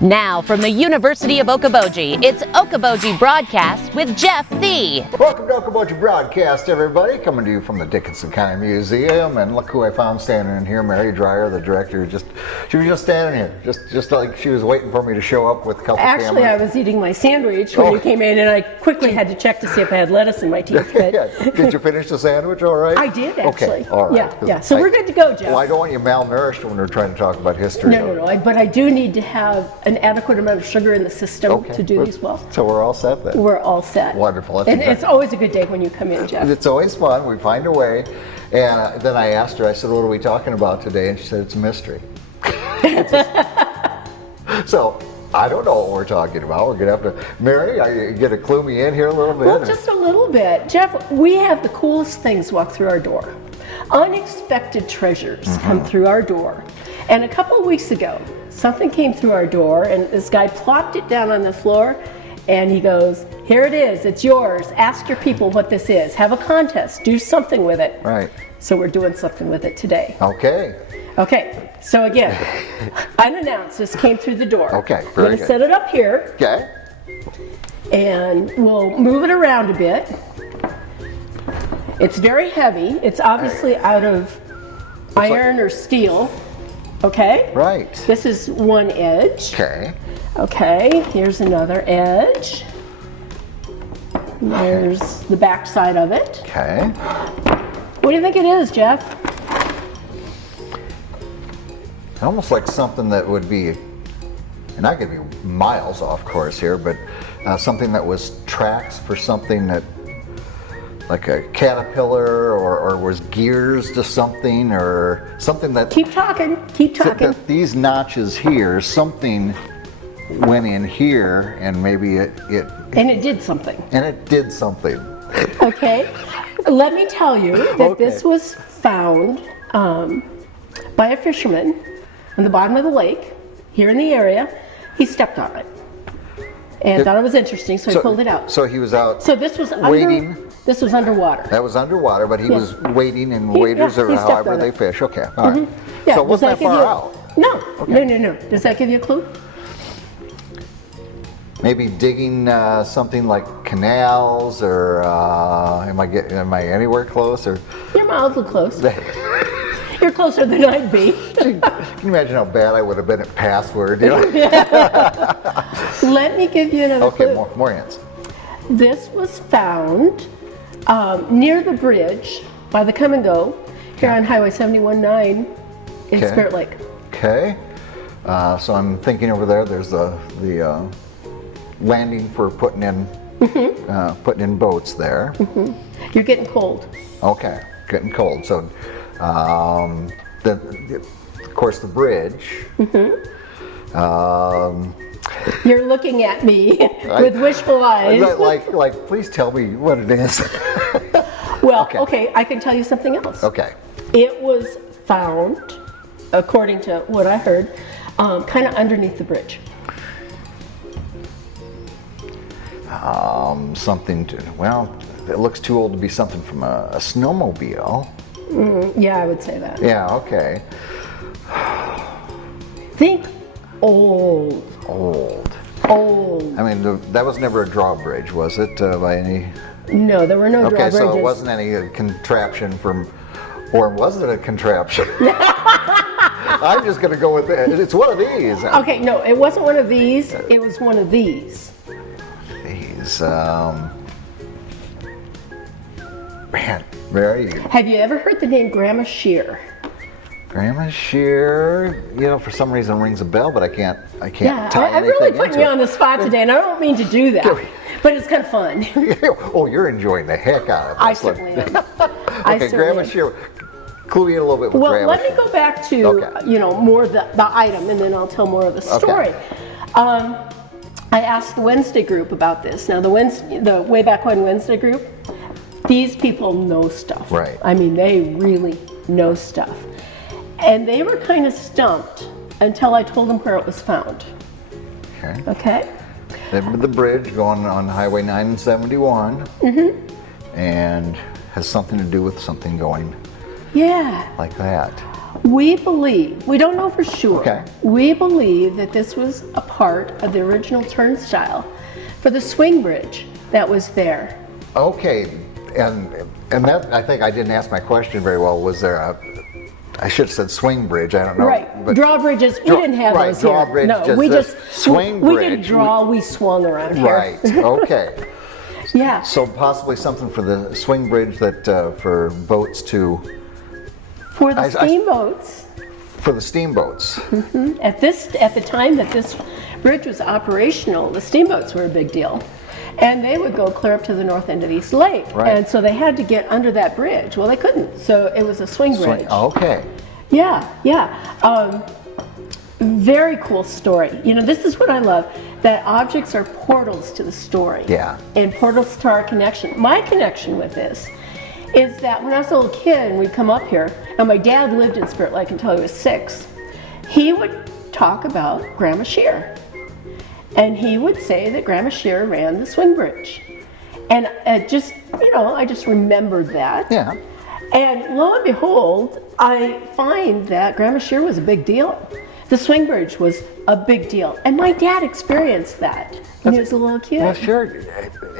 Now from the University of Okoboji, it's Okoboji Broadcast with Jeff Thee. Welcome to Okoboji Broadcast, everybody. Coming to you from the Dickinson County Museum. And look who I found standing in here, Mary Dreyer, the director. She was just standing here, just like she was waiting for me to show up with a couple Actually, cameras. I was eating my sandwich when you came in, and I quickly had to check to see if I had lettuce in my teeth. But Yeah. Did you finish the sandwich all right? I did, actually. Okay, all right. Yeah. So we're good to go, Jeff. Well, I don't want you malnourished when we're trying to talk about history. No. But I do need to have an adequate amount of sugar in the system to do these well. So we're all set then? We're all set. Wonderful. And it's always a good day when you come in, Jeff. It's always fun. We find a way. And then I asked her, I said, what are we talking about today? And she said, it's a mystery. So I don't know what we're talking about. We're going to have to, Mary, are you going to clue me in here a little bit? Well, just a little bit. Jeff, we have the coolest things walk through our door. Unexpected treasures come through our door. And a couple of weeks ago, something came through our door, and this guy plopped it down on the floor, and he goes, here it is, it's yours. Ask your people what this is. Have a contest, do something with it. Right. So we're doing something with it today. Okay, so again, unannounced, this came through the door. Okay, I'm very going to good. set it up here, Okay. and we'll move it around a bit. It's very heavy. It's obviously out of iron or steel. Okay? Right. This is one edge. Okay. Okay, here's another edge. There's the back side of it. Okay. What do you think it is, Jeff? Almost like something that would be, and I could be miles off course here, but something that was tracks for something that, like a caterpillar, or was gears to something, or something that... Keep talking. That these notches here, something went in here, and maybe it And it did something. and it did something. Okay. Let me tell you that this was found by a fisherman on the bottom of the lake here in the area. He stepped on it and thought it was interesting, so he pulled it out. So he was out. So this was waiting. This was underwater. That was underwater, but he was waiting, and waders he or stepped however on they it. fish. Okay, all right. Yeah, So it wasn't does that give far you- out. No. Does that give you a clue? Maybe digging something like canals, or am I anywhere close? Or You're mildly close. You're closer than I'd be. can you imagine how bad I would have been at password? You know? Let me give you another Okay, clue. more hints. This was found near the bridge by the Come and Go here on Highway 71-9 in Okay. Spirit Lake. Okay, so I'm thinking over there. There's the landing for putting in boats there. You're getting cold. Okay, getting cold. So, of course, the bridge. You're looking at me with wishful eyes. Like, please tell me what it is. Well, okay, I can tell you something else. Okay. It was found, according to what I heard, kind of underneath the bridge. Something it looks too old to be something from a snowmobile. Yeah, I would say that. Yeah, okay. Think old. Old. Old. I mean, that was never a drawbridge, was it, by any... No, there were no Okay, drawbridges. so it wasn't any contraption or was it a contraption? I'm just going to go with that. It's one of these. Okay, no, it wasn't one of these. It was one of these. These, man, Mary. Have you ever heard the name Grandma Shear? Grandma Shear, for some reason rings a bell, but I can't tie I'm anything really putting into you it. on the spot today, and I don't mean to do that, but it's kind of fun. Oh, you're enjoying the heck out of this. I certainly am. Okay, Grandma Shear. Clue me in a little bit with Well, Grandma let me Shear. go back to more of the item, and then I'll tell more of the story. I asked the Wednesday group about this. Now, the Way Back When Wednesday group, these people know stuff. Right. I mean, they really know stuff. And they were kind of stumped until I told them where it was found. Okay. Okay? The bridge going on Highway 9 and 71. And has something to do with something going Yeah. like that. We believe, we don't know for sure. Okay. We believe that this was a part of the original turnstile for the swing bridge that was there. Okay, and that, I think I didn't ask my question very well. Was there I should have said swing bridge, I don't know. Right, but- drawbridges, we didn't have right, those here. drawbridge, No, just we this just, swing we bridge. didn't draw, we swung around here. Right, okay. Yeah. So possibly something for the swing bridge that, for boats to, For the I- steamboats, for the steamboats. at the time that this bridge was operational, the steamboats were a big deal. And they would go clear up to the north end of East Lake. Right. And so they had to get under that bridge. Well, they couldn't, so it was a swing bridge. Okay. Yeah, yeah. Very cool story. You know, this is what I love, that objects are portals to the story. Yeah. And portals to our connection. My connection with this is that when I was a little kid and we'd come up here, and my dad lived in Spirit Lake until he was 6, he would talk about Grandma Shear. And he would say that Grandma Shear ran the swing bridge. And I just remembered that. Yeah. And lo and behold, I find that Grandma Shear was a big deal. The swing bridge was a big deal. And my dad experienced that when he was a little kid. Well, sure.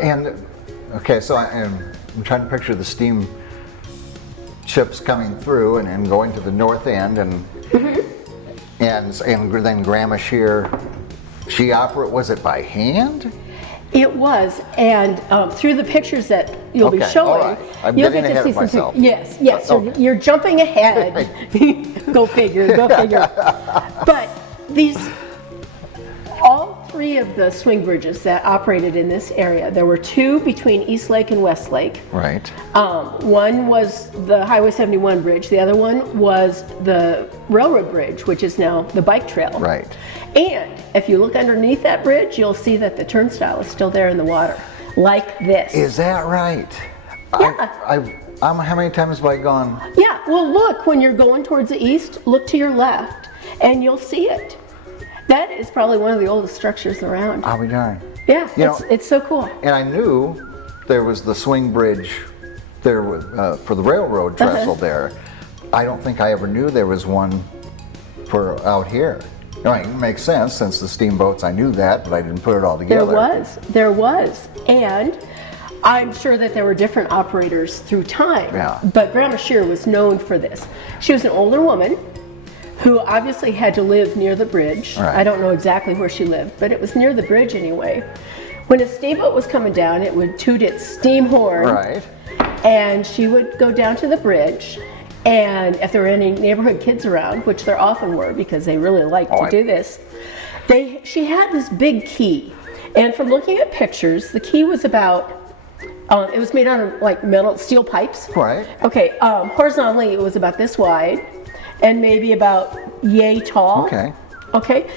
And, okay, so I'm trying to picture the steam ships coming through and going to the north end and then Grandma Shear, was it by hand? It was, and through the pictures that you'll be Okay, showing, all right. I'm you'll getting get to ahead see of some myself. pictures. Yes, Okay. you're jumping ahead. Go figure, go figure. But all 3 of the swing bridges that operated in this area, there were 2 between East Lake and West Lake. Right. One was the Highway 71 bridge. The other one was the railroad bridge, which is now the bike trail. Right. And if you look underneath that bridge, you'll see that the turnstile is still there in the water, like this. Is that right? Yeah. How many times have I gone? Yeah, well look, when you're going towards the east, look to your left, and you'll see it. That is probably one of the oldest structures around. I'll be darned. Yeah, You it's so cool. And I knew there was the swing bridge there for the railroad trestle there. I don't think I ever knew there was one for out here. I mean, it makes sense since the steamboats, I knew that, but I didn't put it all together. There was. And I'm sure that there were different operators through time. Yeah. But Grandma Shear was known for this. She was an older woman who obviously had to live near the bridge. Right. I don't know exactly where she lived, but it was near the bridge anyway. When a steamboat was coming down, it would toot its steam horn. Right. And she would go down to the bridge, and if there were any neighborhood kids around, which there often were because they really liked to do this, she had this big key. And from looking at pictures, the key was about, it was made out of like metal, steel pipes. Right. Okay, horizontally it was about this wide, and maybe about yay tall. Okay. Okay.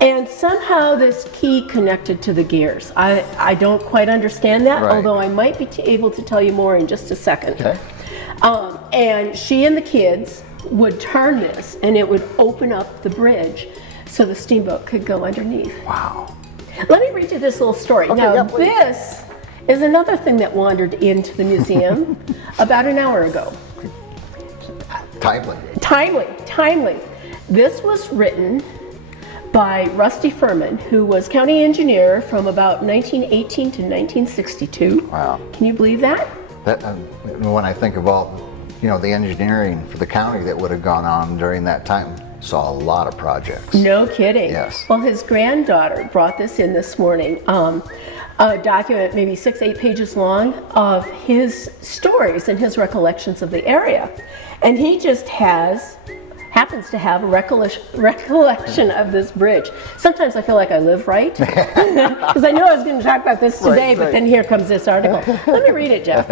And somehow this key connected to the gears. I don't quite understand that, Right. although I might be able to tell you more in just a second. Okay. And she and the kids would turn this, and it would open up the bridge so the steamboat could go underneath. Wow. Let me read you this little story. Okay, now, yeah, please. this is another thing that wandered into the museum about an hour ago. Timely. Timely. This was written by Rusty Furman, who was county engineer from about 1918 to 1962. Wow. Can you believe that? That when I think of all, the engineering for the county that would have gone on during that time, saw a lot of projects. No kidding. Yes. Well, his granddaughter brought this in this morning. A document, maybe 6-8 pages long, of his stories and his recollections of the area. And he just happens to have a recollection of this bridge. Sometimes I feel like I live right, because I knew I was going to talk about this today, but then here comes this article. Let me read it, Jeff.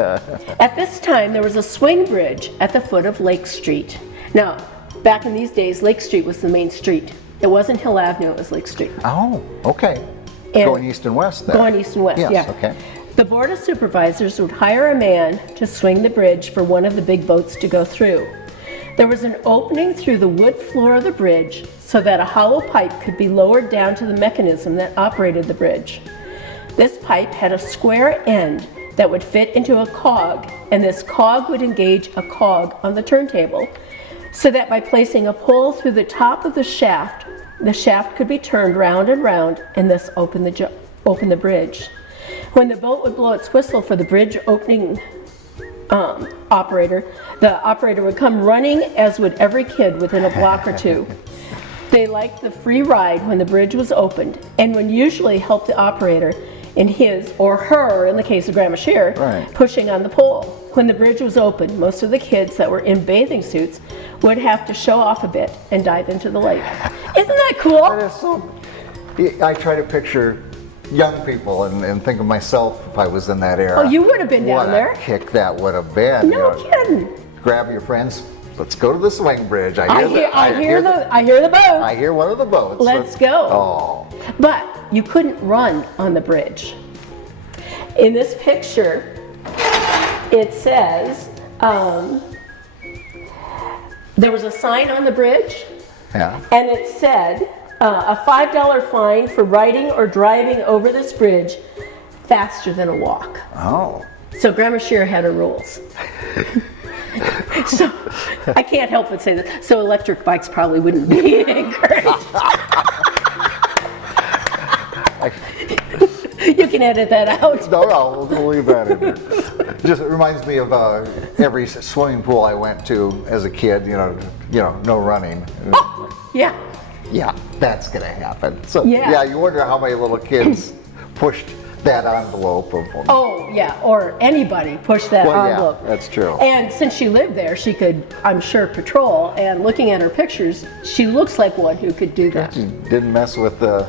At this time, there was a swing bridge at the foot of Lake Street. Now, back in these days, Lake Street was the main street. It wasn't Hill Avenue, it was Lake Street. Oh, okay. And going east and west there. Going east and west, yes, yeah. Okay. The Board of Supervisors would hire a man to swing the bridge for one of the big boats to go through. There was an opening through the wood floor of the bridge so that a hollow pipe could be lowered down to the mechanism that operated the bridge. This pipe had a square end that would fit into a cog, and this cog would engage a cog on the turntable, so that by placing a pole through the top of the shaft could be turned round and round and thus open the bridge. When the boat would blow its whistle for the bridge opening operator, the operator would come running, as would every kid within a block or two. They liked the free ride when the bridge was opened, and would usually help the operator in his or her, in the case of Grandma Shear, Right. pushing on the pole. When the bridge was open, most of the kids that were in bathing suits would have to show off a bit and dive into the lake. Isn't that cool? That is so. I try to picture young people and think of myself if I was in that era. Oh, you would have been down there. What a kick that would have been. No kidding. Grab your friends. Let's go to the swing bridge. I hear the boat. I hear one of the boats. Let's go. Oh. But you couldn't run on the bridge. In this picture, it says there was a sign on the bridge, Yeah. and it said a $5 fine for riding or driving over this bridge faster than a walk. Oh. So Grandma Shear had her rules. So I can't help but say that. So electric bikes probably wouldn't be encouraged. You can edit that out. No, we'll leave that in there. Just it reminds me of every swimming pool I went to as a kid. No running. Yeah. Yeah, that's gonna happen. So Yeah. you wonder how many little kids pushed that envelope of. Oh, yeah. Or anybody push that Well, yeah, envelope. that's true. And since she lived there, she could, I'm sure, patrol. And looking at her pictures, she looks like one who could do that. She didn't mess with her.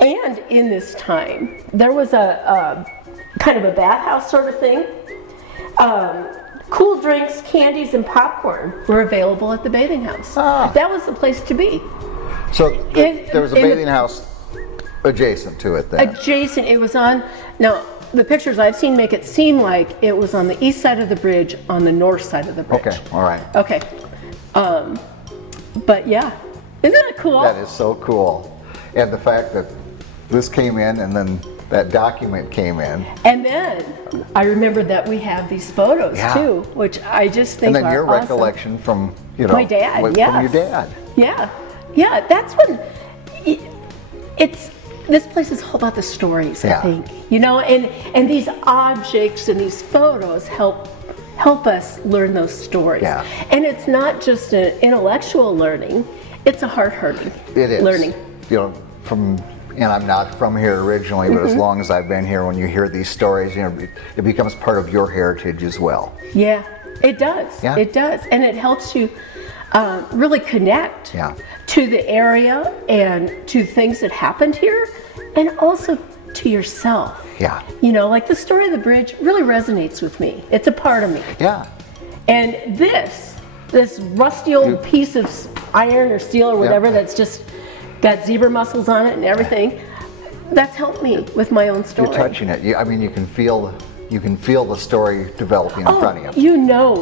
And in this time, there was a kind of a bathhouse sort of thing. Cool drinks, candies, and popcorn were available at the bathing house. Ah. That was the place to be. So In- there was a in the- bathing house adjacent to it then. Adjacent, it was on, now the pictures I've seen make it seem like it was on the east side of the bridge, on the north side of the bridge. Okay, all right. Okay. But yeah, isn't that cool? That is so cool. And the fact that this came in and then that document came in. And then I remembered that we have these photos Yeah. too, which I just think And then are your awesome. recollection from, My dad, from yes. your dad. Yeah, that's when this place is all about the stories, I Yeah. think. And these objects and these photos help us learn those stories. Yeah. And it's not just an intellectual learning, it's a heart-hurting It is. learning. And I'm not from here originally, but as long as I've been here, when you hear these stories, it becomes part of your heritage as well. Yeah, it does. Yeah. It does. And it helps you really connect Yeah. to the area and to things that happened here, and also to yourself. Yeah. Like the story of the bridge really resonates with me. It's a part of me. Yeah. And this rusty old piece of iron or steel or whatever that's just got zebra muscles on it and everything, that's helped me with my own story. You're touching it. You can feel the story developing in front of you.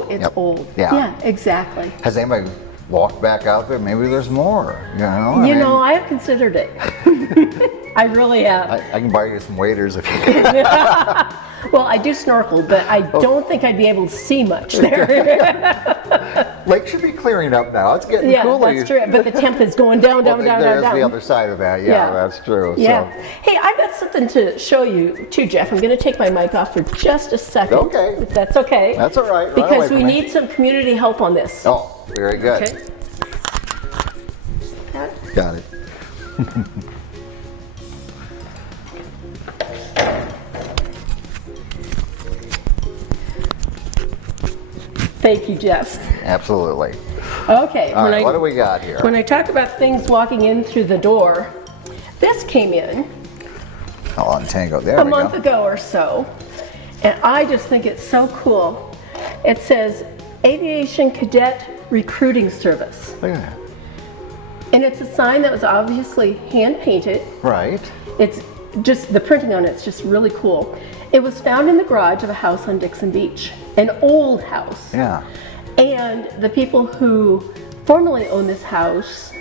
It's Yep. old. Yeah. Yeah, exactly. Has anybody walked back out there? Maybe there's more. I have considered it. I really have. I can buy you some waders if you. Well, I do snorkel, but I don't think I'd be able to see much there. Lake should be clearing up now. It's getting Yeah, cooler. that's true. But the temp is going down, down, down, There's down. the other side of that. Yeah, that's true. Yeah. So. Hey, I've got something to show you too, Jeff. I'm going to take my mic off for just a second. Okay. If that's okay. That's all right. Run Because away we from me. need some community help on this. Oh, very good. Okay. Got it. Thank you, Jeff. Absolutely. Okay. All right, what do we got here? When I talk about things walking in through the door, this came in I'll untangle. There a we month go. ago or so, and I just think it's so cool. It says Aviation Cadet Recruiting Service, Look at that. and it's a sign that was obviously hand painted. Right. It's just the printing on it's just really cool. It was found in the garage of a house on Dixon Beach, an old house. Yeah. And the people who formerly owned this house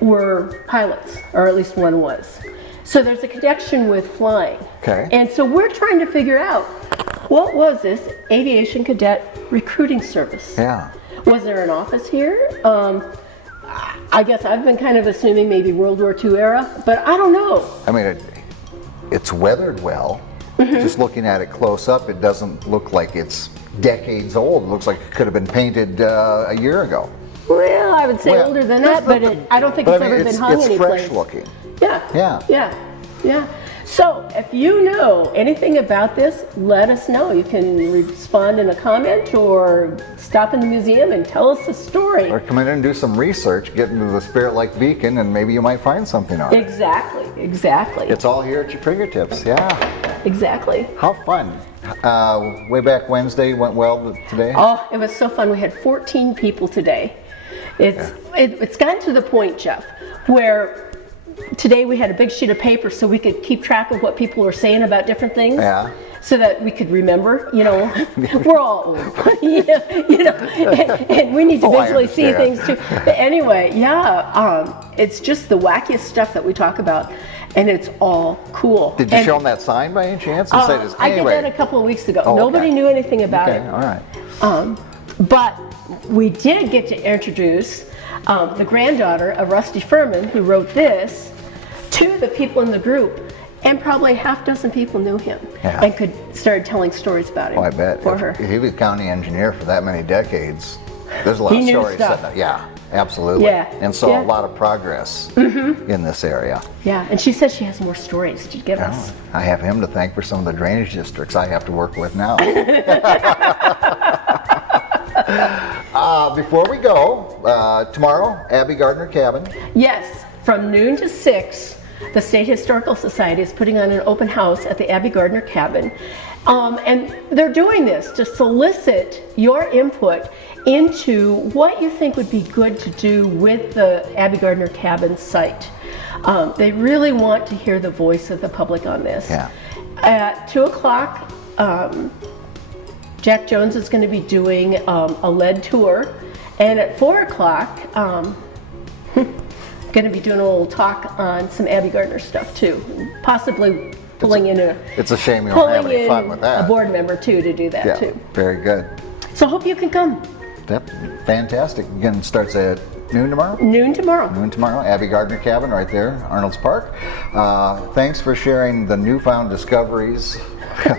were pilots, or at least one was. So there's a connection with flying. Okay. And so we're trying to figure out, what was this aviation cadet recruiting service? Yeah. Was there an office here? I guess I've been kind of assuming maybe World War II era, but I don't know. I mean, it's weathered well. Just looking at it close up, it doesn't look like it's decades old. It looks like it could have been painted a year ago. Well, I would say older than that, but I don't think it's ever been hung anyplace. It's fresh looking. Yeah. So if you know anything about this, let us know. You can respond in a comment or stop in the museum and tell us the story. Or come in and do some research, get into the Spirit Lake Beacon, and maybe you might find something on it. Exactly. It's all here at your fingertips, yeah. Exactly. How fun. Way back Wednesday went well today? Oh, it was so fun. We had 14 people today. It's gotten to the point, Jeff, where today we had a big sheet of paper so we could keep track of what people were saying about different things. Yeah. So that we could remember, we're all old, and we need to visually see things too. But anyway, it's just the wackiest stuff that we talk about, and it's all cool. Did you show them that sign by any chance? I did that a couple of weeks ago. Nobody knew anything about it. All right. But we did get to introduce the granddaughter of Rusty Furman, who wrote this, to the people in the group. And probably half dozen people knew him and could start telling stories about him. Oh, I bet. For her. If he was county engineer for that many decades, there's a lot He of knew stories. stuff. Yeah, absolutely. Yeah. And saw Yeah. a lot of progress in this area. Yeah, and she says she has more stories to give us. I have him to thank for some of the drainage districts I have to work with now. Before we go, tomorrow, Abbey Gardner Cabin. Yes, from noon to 6, the State Historical Society is putting on an open house at the Abbey Gardner Cabin. And they're doing this to solicit your input into what you think would be good to do with the Abbey Gardner Cabin site. They really want to hear the voice of the public on this. Yeah. At 2 o'clock, Jack Jones is going to be doing a lead tour. And at 4 o'clock, going to be doing a little talk on some Abbey Gardner stuff too, possibly pulling in It's a shame you don't have any fun with that. a board member too to do that too. Very good. So hope you can come. Yep, fantastic. Again, starts at noon tomorrow? Noon tomorrow. Noon tomorrow, Abbey Gardner Cabin right there, Arnold's Park. Thanks for sharing the newfound discoveries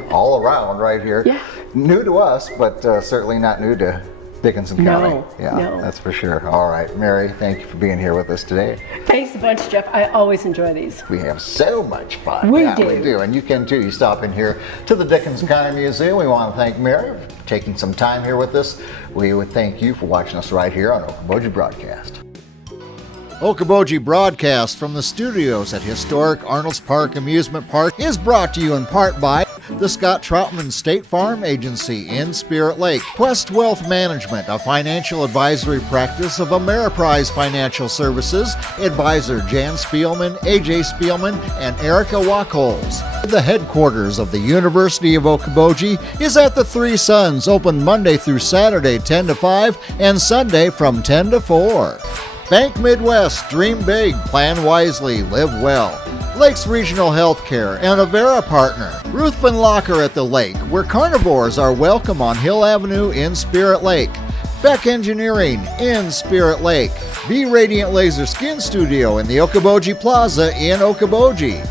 all around right here. Yeah. New to us, but certainly not new to Dickinson County. No. That's for sure. All right, Mary, thank you for being here with us today. Thanks a bunch, Jeff. I always enjoy these. We have so much fun. We We do, and you can too. You stop in here to the Dickinson County Museum. We want to thank Mary for taking some time here with us. We would thank you for watching us right here on Okoboji Broadcast. Okoboji Broadcast from the studios at historic Arnold's Park Amusement Park is brought to you in part by the Scott Troutman State Farm Agency in Spirit Lake, Quest Wealth Management, a financial advisory practice of Ameriprise Financial Services, advisor Jan Spielman, AJ Spielman, and Erica Wachholz. The headquarters of the University of Okoboji is at the Three Sons, open Monday through Saturday 10 to 5 and Sunday from 10 to 4. Bank Midwest, dream big, plan wisely, live well. Lakes Regional Healthcare and Avera Partner. Ruthven Locker at the Lake, where carnivores are welcome on Hill Avenue in Spirit Lake. Beck Engineering in Spirit Lake. Be Radiant Laser Skin Studio in the Okoboji Plaza in Okoboji.